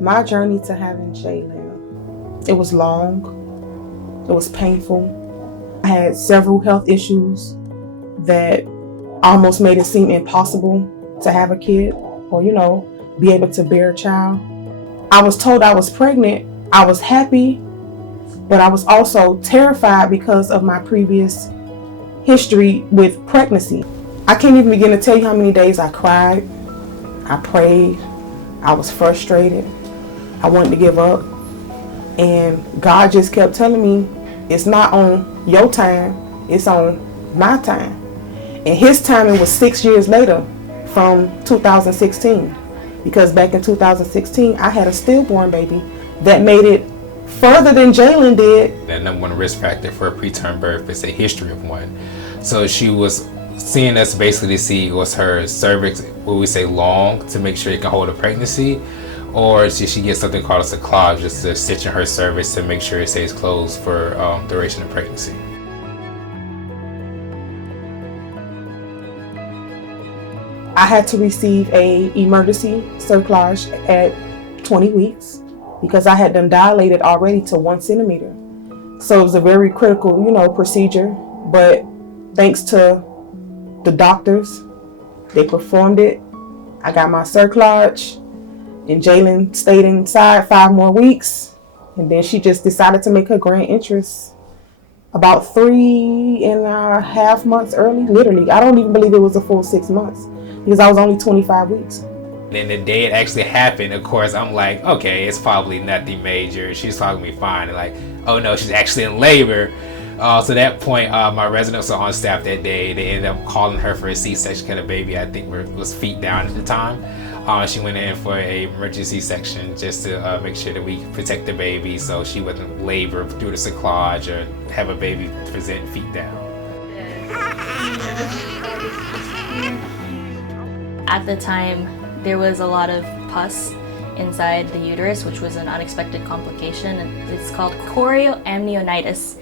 My journey to having Jaelynn, it was long, it was painful. I had several health issues that almost made it seem impossible to have a kid or, be able to bear a child. I was told I was pregnant. I was happy, but I was also terrified because of my previous history with pregnancy. I can't even begin to tell you how many days I cried, I prayed, I was frustrated, I wanted to give up. And God just kept telling me, it's not on your time, it's on my time. And his timing was 6 years later from 2016. Because back in 2016, I had a stillborn baby that made it further than Jaelynn did. The number one risk factor for a preterm birth is a history of one. So she was seeing us basically to see was her cervix, what we say, long to make sure it can hold a pregnancy, or did she get something called a clog, just a stitch in her cervix to make sure it stays closed for duration of pregnancy. I had to receive a emergency cerclage at 20 weeks because I had them dilated already to 1 centimeter. So it was a very critical, procedure. But thanks to the doctors, they performed it. I got my cerclage, and Jaelynn stayed inside 5 more weeks. And then she just decided to make her grand entrance about 3.5 months early, literally. I don't even believe it was a full 6 months because I was only 25 weeks. And the day it actually happened, of course, I'm like, okay, it's probably nothing major. She's talking to me fine. And like, oh no, she's actually in labor. So at that point, my residents were on staff that day. They ended up calling her for a C-section because the baby, I think, was feet down at the time. She went in for an emergency C-section just to make sure that we protect the baby so she wouldn't labor through the cerclage or have a baby present feet down. At the time, there was a lot of pus inside the uterus, which was an unexpected complication. It's called chorioamnionitis,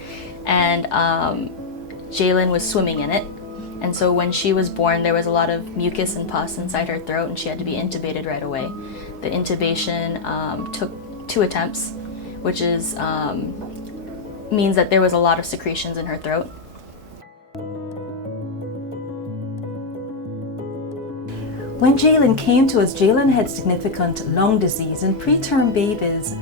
and Jaelynn was swimming in it. And so when she was born, there was a lot of mucus and pus inside her throat, and she had to be intubated right away. The intubation took 2 attempts, which is means that there was a lot of secretions in her throat. When Jaelynn came to us, Jaelynn had significant lung disease, and preterm babies,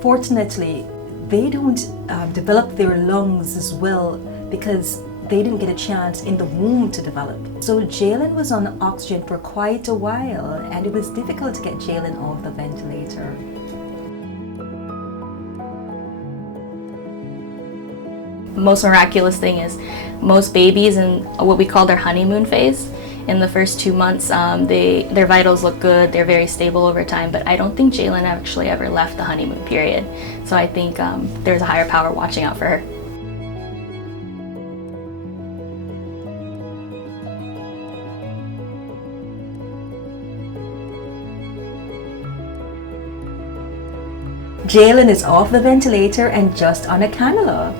fortunately, they don't develop their lungs as well because they didn't get a chance in the womb to develop. So Jaelynn was on oxygen for quite a while, and it was difficult to get Jaelynn off the ventilator. Most miraculous thing is most babies in what we call their honeymoon phase, in the first 2 months, their vitals look good, they're very stable over time, but I don't think Jaelynn actually ever left the honeymoon period. So I think there's a higher power watching out for her. Jaelynn is off the ventilator and just on a cannula,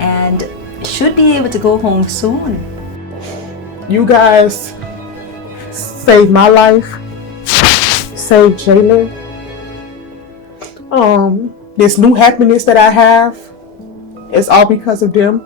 and should be able to go home soon. You guys saved my life, saved Jaelynn. This new happiness that I have is all because of them.